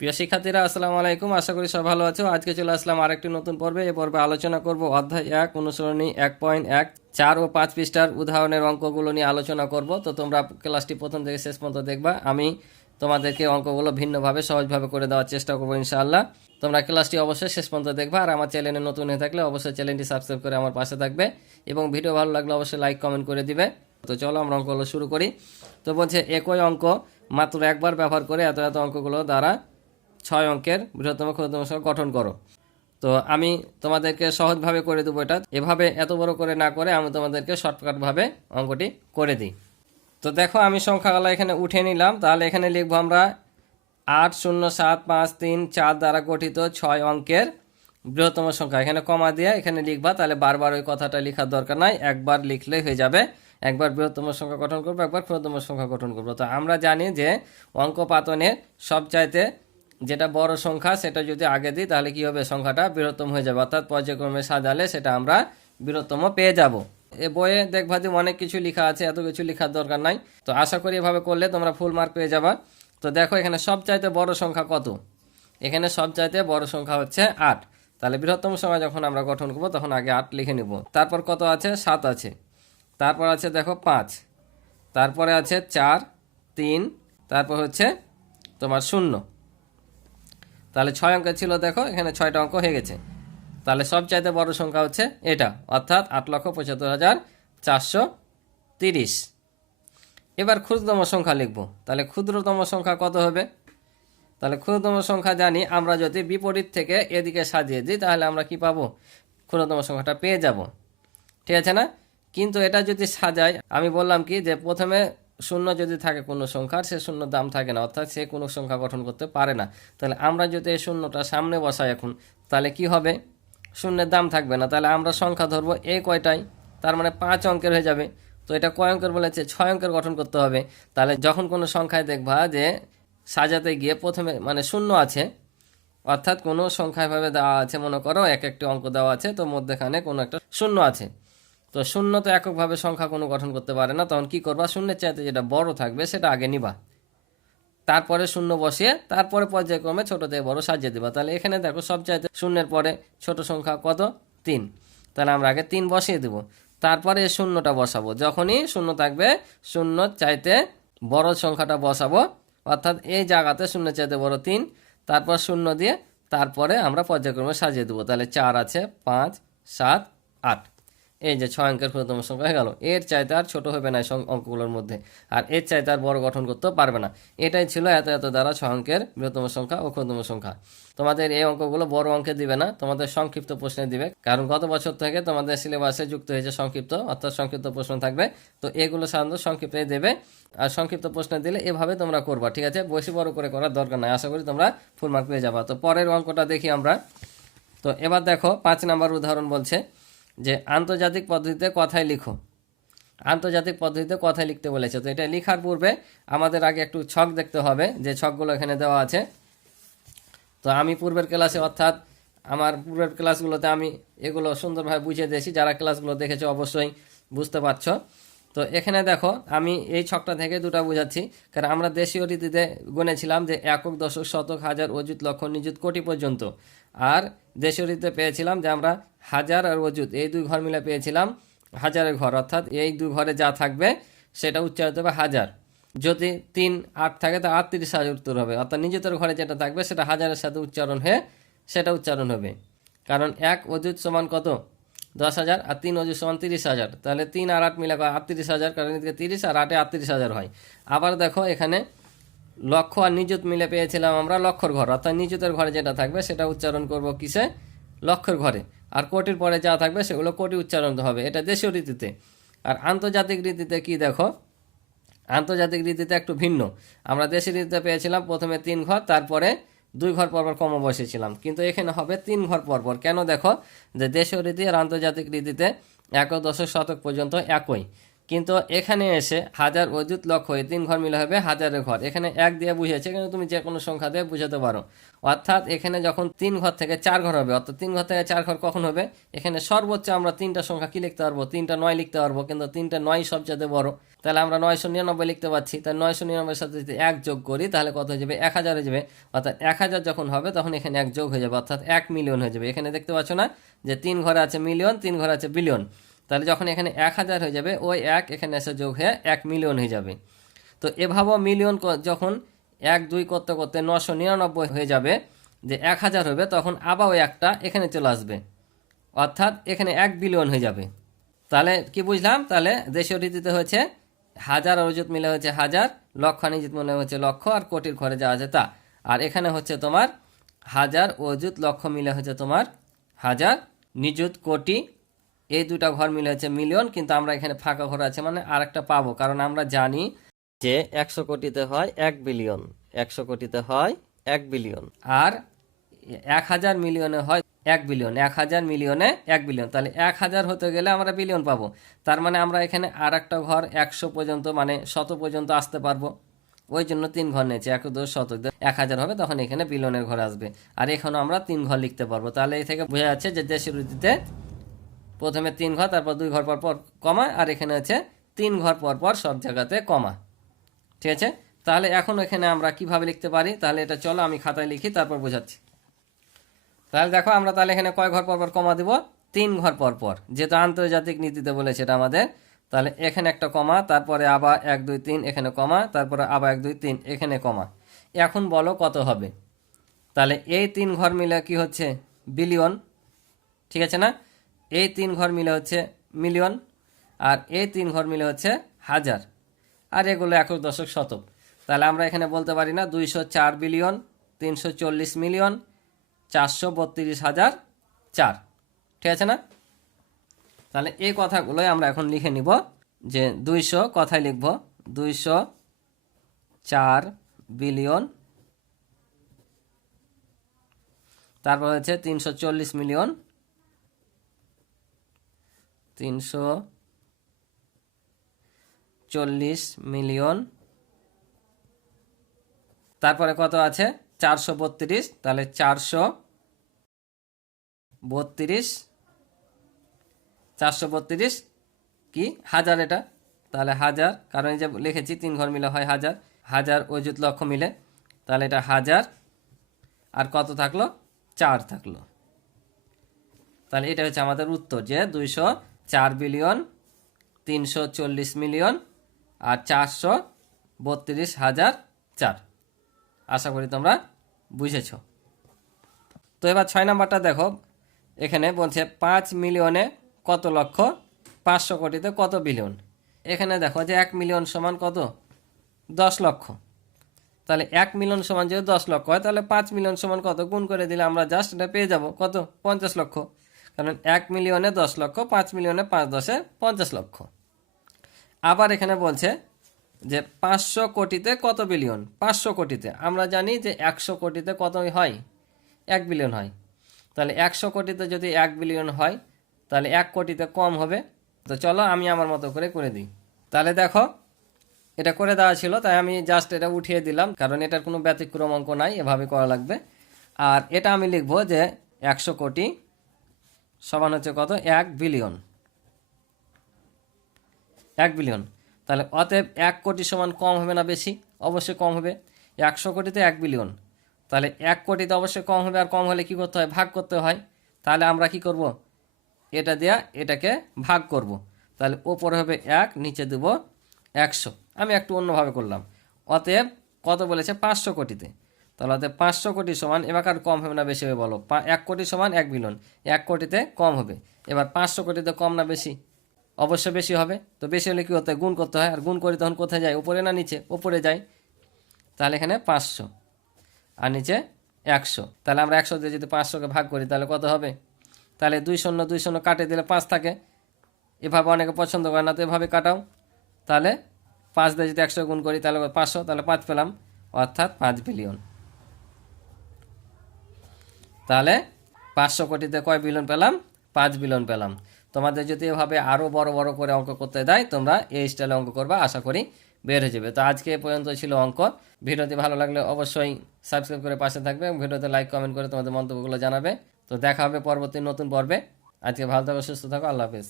প্রিয় শিক্ষার্থীরা, আসসালামু আলাইকুম। আশা করি সব ভালো আছো। আজকে চলে আসলাম আরেকটি নতুন পর্বে। এই পর্বে আলোচনা করব অধ্যায় এক, অনুসরণী এক পয়েন্ট এক। চার ও পাঁচ পৃষ্ঠার উদাহরণের অঙ্কগুলো নিয়ে আলোচনা করব। তো তোমরা ক্লাসটি প্রথম থেকে শেষ পর্যন্ত দেখবা। আমি তোমাদেরকে অঙ্কগুলো ভিন্নভাবে, সহজভাবে করে দেওয়ার চেষ্টা করব ইনশাআল্লাহ। তোমরা ক্লাসটি অবশ্যই শেষ পর্যন্ত দেখবা। আর আমার চ্যানেলে নতুন হয়ে থাকলে অবশ্যই চ্যানেলটি সাবস্ক্রাইব করে আমার পাশে থাকবে। এবং ভিডিও ভালো লাগলে অবশ্যই লাইক, কমেন্ট করে দিবে। তো চলো আমরা অঙ্কগুলো শুরু করি। তো বলছে, একই অঙ্ক মাত্র একবার ব্যবহার করে এত এত অঙ্কগুলো দ্বারা ছয় অঙ্কের বৃহত্তম ক্ষুদ্রতম সংখ্যা গঠন করো। তো আমি তোমাদেরকে সহজভাবে করে দেবো এটা। এভাবে এত বড় করে না করে আমি তোমাদেরকে শর্টকাটভাবে অঙ্কটি করে দিই। তো দেখো, আমি সংখ্যাগুলো এখানে উঠে নিলাম। তাহলে এখানে লিখব আমরা আট শূন্য সাত পাঁচ তিন চার দ্বারা গঠিত ছয় অঙ্কের বৃহত্তম সংখ্যা। এখানে কমা দিয়ে এখানে লিখবা, তাহলে বারবার ওই কথাটা লেখার দরকার নাই। একবার লিখলে হয়ে যাবে। একবার বৃহত্তম সংখ্যা গঠন করব, একবার ক্ষুদ্রতম সংখ্যা গঠন করব। তো আমরা জানি যে অঙ্ক পাতনের সবচাইতে যেটা বড় সংখ্যা, সেটা যদি আগে দিই, তাহলে কি হবে? সংখ্যাটা বৃহত্তম হয়ে যাবে। অর্থাৎ পর্যায়ক্রমে সাজালে সেটা আমরা বৃহত্তম পেয়ে যাব। এ বইয়ে দেখবা যে অনেক কিছু লেখা আছে, এত কিছু লেখার দরকার নাই। তো আশা করি এভাবে করলে তোমরা ফুল মার্ক পেয়ে যাবা। তো দেখো এখানে সবচাইতে বড় সংখ্যা কত? এখানে সবচাইতে বড় সংখ্যা হচ্ছে আট। তাহলে বৃহত্তম সংখ্যা যখন আমরা গঠন করব, তখন আগে আট লিখে নিব। তারপর কত আছে? সাত আছে। তারপর আছে দেখো পাঁচ। তারপরে আছে চার, তিন। তারপর হচ্ছে তোমার শূন্য। তাহলে ছয় অঙ্ক ছিল, দেখো, এখানে ছয়টা অঙ্ক হয়ে গেছে। তাহলে সবচাইতে বড় সংখ্যা হচ্ছে এটা, অর্থাৎ আট লক্ষ পঁচাত্তর হাজার চারশো তিরিশ। এবার ক্ষুদ্রতম সংখ্যা লিখব। তাহলে ক্ষুদ্রতম সংখ্যা কত হবে? তাহলে ক্ষুদ্রতম সংখ্যা জানি, আমরা যদি বিপরীত থেকে এদিকে সাজিয়ে দিই, তাহলে আমরা কি পাবো? ক্ষুদ্রতম সংখ্যাটা পেয়ে যাব। ঠিক আছে না? কিন্তু এটা যদি সাজাই, আমি বললাম কি যে প্রথমে শূন্য যদি থাকে কোনো সংখ্যার, সে শূন্য দাম থাকে না, অর্থাৎ সে কোনো সংখ্যা গঠন করতে পারে না। তাহলে আমরা যদি এই শূন্যটা সামনে বসাই এখন, তাহলে কি হবে? শূন্যের দাম থাকবে না। তাহলে আমরা সংখ্যা ধরবো এই কয়টাই তার মানে পাঁচ অঙ্কের হয়ে যাবে। তো এটা কয় অঙ্কের বলেছে? ছয় অঙ্কের গঠন করতে হবে। তাহলে যখন কোনো সংখ্যায় দেখবা যে সাজাতে গিয়ে প্রথমে মানে শূন্য আছে, অর্থাৎ কোনো সংখ্যাভাবে দেওয়া আছে, মনে করো এক একটি অঙ্ক দেওয়া আছে, তো মধ্যেখানে কোনো একটা শূন্য আছে। তো শূন্য তো এককভাবে সংখ্যা কোনো গঠন করতে পারে না, তখন কি করবা? শূন্যের চাইতে যেটা বড় থাকবে সেটা আগে নিবা। তারপরে শূন্য বসিয়ে তারপরে পর্যায়ক্রমে ছোট থেকে বড় সাজিয়ে দিবা। তাহলে এখানে দেখো সব চাইতে শূন্যের পরে ছোট সংখ্যা কত? তিন। তাহলে আমরা আগে তিন বসিয়ে দেব। তারপরে শূন্যটা বসাবো। যখনই শূন্য থাকবে, শূন্য চাইতে বড় সংখ্যাটা বসাবো, অর্থাৎ এই জায়গাতে শূন্য চাইতে বড় তিন, তারপর শূন্য দিয়ে তারপরে আমরা পর্যায়ক্রমে সাজিয়ে দেবো। তাহলে চার আছে, পাঁচ, সাত, আট। এই যে ছয় অঙ্কের ক্ষুদ্রতম সংখ্যা হয়ে গেল। এর চাইতে আর ছোট হবে না অঙ্কগুলোর মধ্যে। আর এর চাইতে আর বড় গঠন করতে পারবে না। এটাই ছিল এত এত দ্বারা ছয় অঙ্কের বৃহত্তম সংখ্যা ও ক্ষুদ্রতম সংখ্যা। তোমাদের এই অঙ্কগুলো বড় অঙ্কে দিবে না, তোমাদের সংক্ষিপ্ত প্রশ্নে দিবে। কারণ গত বছর থেকে তোমাদের সিলেবাসে যুক্ত হয়েছে সংক্ষিপ্ত, অর্থাৎ সংক্ষিপ্ত প্রশ্ন থাকবে। তো এগুলো সাধারণত সংক্ষিপ্তই দেবে। আর সংক্ষিপ্ত প্রশ্ন দিলে এভাবে তোমরা করবা, ঠিক আছে? বেশি বড় করে করার দরকার নাই। আশা করি তোমরা ফুল মার্ক পেয়ে যাবা। তো পরের অঙ্কটা দেখি আমরা। তো এবার দেখো, পাঁচ নাম্বার উদাহরণ বলছে যে আন্তর্জাতিক পদ্ধতিতে কথায় লিখো। আন্তর্জাতিক পদ্ধতিতে কথায় লিখতে বলেছে। তো এটা লেখার পূর্বে আমাদের আগে একটু ছক দেখতে হবে। যে ছকগুলো এখানে দেওয়া আছে। তো আমি পূর্বের ক্লাসে অর্থাৎ আমার পূর্বের ক্লাসগুলোতে আমি এগুলো সুন্দরভাবে বুঝিয়ে দিয়েছি। যারা ক্লাসগুলো দেখেছ অবশ্যই বুঝতে পারছ। তো এখানে দেখো, আমি এই ছকটা থেকে দুটো বোঝাচ্ছি। কারণ আমরা দেশীয় রীতিতে গুনেছিলাম যে একক, দশক, শতক, হাজার, অযুত, লক্ষ, নিযুত, কোটি পর্যন্ত। আর দেশীয় রীতিতে পেয়েছিলাম যে আমরা হাজার আর অযুত এই দুই ঘর মিলে পেয়েছিলাম হাজারের ঘর। অর্থাৎ এই দুই ঘরে যা থাকবে সেটা উচ্চারিত হবে হাজার। যদি তিন আট থাকে, তা আটত্রিশ হাজার উত্তর হবে। অর্থাৎ নিজেদের ঘরে যেটা থাকবে সেটা হাজারের সাথে উচ্চারণ হয়ে সেটা উচ্চারণ হবে। কারণ এক অযুত সমান কত? দশ হাজার আর তিন অযুত সমান তিরিশ হাজার। তাহলে তিন আর আট মিলে আটত্রিশ হাজার, কারণ এদিকে তিরিশ আর আটে আটত্রিশ হাজার হয়। আবার দেখো এখানে লক্ষ আর নিযুত মিলে পেয়েছিলাম আমরা লক্ষর ঘর। অর্থাৎ নিযুতের ঘরে যেটা থাকবে সেটা উচ্চারণ করব কিসে? লক্ষের ঘরে। আর কোটির পরে যা থাকবে সেগুলো কোটি উচ্চারণ হবে। এটা দেশীয় রীতিতে। আর আন্তর্জাতিক রীতিতে কি দেখো? আন্তর্জাতিক রীতিতে একটু ভিন্ন। আমরা দেশি রীতিতে পেয়েছিলাম প্রথমে তিন ঘর, তারপরে দুই ঘর পরপর কম বসেছিলাম কিন্তু এখানে হবে তিন ঘর পরপর। কেন দেখো? যে দেশীয় রীতি আর আন্তর্জাতিক রীতিতে এক দশক শতক পর্যন্ত একই। কিন্তু এখানে এসে হাজার অযুত লক্ষ এই তিন ঘর মিলে হবে হাজারের ঘর। এখানে এক দিয়ে বুঝিয়েছে, কিন্তু তুমি যে কোনো সংখ্যা দিয়ে বুঝাতে পারো। অর্থাৎ এখানে যখন তিন ঘর থেকে চার ঘর হবে, অর্থাৎ তিন ঘর থেকে চার ঘর কখন হবে? এখানে সর্বোচ্চ আমরা তিনটা সংখ্যা কি লিখতে পারব? তিনটা নয় লিখতে পারব, কিন্তু তিনটা নয় সবচেয়ে বড়। তাহলে আমরা নয়শো নিরানব্বই লিখতে পারছি। তাহলে নয়শো নিরানব্বইয়ের সাথে যদি এক যোগ করি, তাহলে কত হয়ে যাবে? এক হাজার হয়ে যাবে। অর্থাৎ এক হাজার যখন হবে, তখন এখানে এক যোগ হয়ে যাবে, অর্থাৎ এক মিলিয়ন হয়ে যাবে। এখানে দেখতে পাচ্ছ না যে তিন ঘরে আছে মিলিয়ন, তিন ঘরে আছে বিলিয়ন। তাহলে যখন এখানে এক হাজার হয়ে যাবে, ওই এক এখানে এসে যোগ হয়ে এক মিলিয়ন হয়ে যাবে। তো এভাবেও মিলিয়ন যখন এক দুই করতে করতে নশো নিরানব্বই হয়ে যাবে, যে এক হাজার হবে, তখন আবার ওই একটা এখানে চলে আসবে। অর্থাৎ এখানে এক বিলিয়ন হয়ে যাবে। তাহলে কি বুঝলাম? তাহলে দেশীয় রীতিতে হচ্ছে হাজার অরজিত মিলে হচ্ছে হাজার, লক্ষ নিযুত মিলে হচ্ছে লক্ষ, আর কোটির ঘরে যা আছে তা। আর এখানে হচ্ছে তোমার হাজার, অযুত, লক্ষ মিলে হচ্ছে তোমার হাজার, নিযুত, কোটি এই দুটা ঘর মিলে হচ্ছে মিলিয়ন কিন্তু আমরা এখানে ফাঁকা ঘর আছে মানে আর একটা পাবো। কারণ আমরা জানি যে একশো কোটিতে হয় এক বিলিয়ন একশো কোটিতে হয় এক বিলিয়ন আর এক হাজার মিলিয়নে হয় এক বিলিয়ন এক হাজার মিলিয়নে এক বিলিয়ন তাহলে এক হাজার হতে গেলে আমরা বিলিয়ন পাবো। তার মানে আমরা এখানে আর একটা ঘর একশো পর্যন্ত মানে শত পর্যন্ত আসতে পারব। ওই জন্য তিন ঘর নিয়েছে, এক দশ শত। এক হাজার হবে, তখন এখানে বিলিয়নের ঘর আসবে। আর এখানে আমরা তিন ঘর লিখতে পারব। তাহলে এই থেকে বোঝা যাচ্ছে যে দেশের রীতিতে প্রথমে তিন ঘর, তারপর দুই ঘর পর পর কমা আর এখানে হচ্ছে তিন ঘর পর পর সব জায়গাতে কমা ঠিক আছে? তাহলে এখন এখানে আমরা কীভাবে লিখতে পারি? তাহলে এটা চলো আমি খাতায় লিখি, তারপর বোঝাচ্ছি। তাহলে দেখো, আমরা তাহলে এখানে কয় ঘর পর পর কমা দেব? তিন ঘর পর পর। যেহেতু আন্তর্জাতিক নীতিতে বলেছে এটা আমাদের, তাহলে এখানে একটা কমা, তারপরে আবার এক, দুই, তিন, এখানে কমা, তারপরে আবার এক, দুই, তিন, এখানে কমা। এখন বলো কত হবে? তাহলে এই তিন ঘর মিলে কি হচ্ছে? বিলিয়ন। ঠিক আছে না? এই তিন ঘর মিলে হচ্ছে মিলিয়ন, আর এই তিন ঘর মিলে হচ্ছে হাজার। আর এগুলো একক দশক শতক। তাহলে আমরা এখানে বলতে পারি না দুইশো চার বিলিয়ন, তিনশো চল্লিশ মিলিয়ন, চারশো বত্রিশ হাজার চার। ঠিক আছে না? তাহলে এই কথাগুলোই আমরা এখন লিখে নিব যে দুইশো কথায় লিখব, দুইশো চার বিলিয়ন, তারপর হচ্ছে তিনশো চল্লিশ মিলিয়ন তিনশো চল্লিশ মিলিয়ন। তারপরে কত আছে? চারশো বত্রিশ, তাহলে চারশো বত্রিশ। চারশো বত্রিশ কি? হাজার এটা। তাহলে হাজার, কারণ যে লিখেছি, তিন ঘর মিলে হয় হাজার। হাজার অযুত লক্ষ মিলে, তাহলে এটা হাজার। আর কত থাকল? চার থাকল। তাহলে এটা হচ্ছে আমাদের উত্তর যে দুইশো চার বিলিয়ন, তিনশো চল্লিশ মিলিয়ন আর চারশো বত্রিশ হাজার চার। আশা করি তোমরা বুঝেছ। তো এবার ছয় নাম্বারটা দেখো। এখানে বলছে পাঁচ মিলিয়নে কত লক্ষ, পাঁচশো কোটিতে কত বিলিয়ন? এখানে দেখো যে এক মিলিয়ন সমান কত? দশ লক্ষ। তাহলে এক মিলিয়ন সমান যদি দশ লক্ষ হয়, তাহলে পাঁচ মিলিয়ন সমান কত? গুণ করে দিলে আমরা জাস্ট এটা পেয়ে যাব। কত? পঞ্চাশ লক্ষ। কারণ এক মিলিয়নে দশ লক্ষ, পাঁচ মিলিয়নে পাঁচ দশে পঞ্চাশ লক্ষ। আবার এখানে বলছে যে পাঁচশো কোটিতে কত বিলিয়ন? পাঁচশো কোটিতে। আমরা জানি যে একশো কোটিতে কত হয়? এক বিলিয়ন হয়। তাহলে একশো কোটিতে যদি এক বিলিয়ন হয়, তাহলে এক কোটিতে কম হবে। তো চলো আমি আমার মতো করে করে দিই। তাহলে দেখো, এটা করে দেওয়া ছিল, তাই আমি জাস্ট এটা উঠিয়ে দিলাম, কারণ এটার কোনো ব্যতিক্রম অঙ্ক নাই, এভাবে করা লাগবে। আর এটা আমি লিখব যে একশো কোটি সমান হচ্ছে কত? এক বিলিয়ন। এক বিলিয়ন। তাহলে অতএব এক কোটি সমান কম হবে না বেশি? অবশ্যই কম হবে। একশো কোটিতে এক বিলিয়ন। তাহলে এক কোটিতে অবশ্যই কম হবে আর কম হলে কি করতে হয়? ভাগ করতে হয়। তাহলে আমরা কি করব? এটা দেয়া এটাকে ভাগ করব। তাহলে ওপরে হবে এক, নিচে দেব একশো। আমি একটু অন্যভাবে করলাম। অতএব কত বলেছে? পাঁচশো কোটিতে। তাহলে পাঁচশো কোটি সমান, এবার কম হবে না বেশি হবে বলো? এক কোটি সমান এক বিলিয়ন। এক কোটিতে কম হবে। এবার পাঁচশো কোটিতে কম না বেশি? অবশ্য বেশি হবে। তো বেশি হলে কী হতে গুণ করতে হয়। আর গুণ করে তখন কোথায় যায়? উপরে না নিচে? উপরে যায়। তাহলে এখানে পাঁচশো। আর নিচে একশো। তাহলে আমরা একশো দিয়ে যদি পাঁচশোকে ভাগ করি, তাহলে কত হবে? তাহলে দুই শূন্য দুই শূন্য কাটে দিলে পাঁচ থাকে। এভাবে অনেকে পছন্দ করে না, তো এভাবে কাটাও। তাহলে পাঁচ দিয়ে যদি একশো গুণ করি, তাহলে পাঁচশো। তাহলে পাঁচ পেলাম। অর্থাৎ পাঁচ বিলিয়ন। তাহলে পাঁচশো কোটিতে কয় বিলিয়ন পেলাম? পাঁচ বিলিয়ন পেলাম। তোমাদের যদি এভাবে আরও বড় বড় করে অঙ্ক করতে দেয়, তোমরা এই স্টাইলে অঙ্ক করবে, আশা করি বের হয়ে যাবে। তো আজকে এ পর্যন্ত ছিল অঙ্ক। ভিডিওটি ভালো লাগলে অবশ্যই সাবস্ক্রাইব করে পাশে থাকবে ভিডিওতে লাইক কমেন্ট করে তোমাদের মন্তব্যগুলো জানাবে। তো দেখা হবে পরবর্তী নতুন পর্বে। আজকে ভালো থাকো, সুস্থ থাকো, আল্লাহ হাফিজ।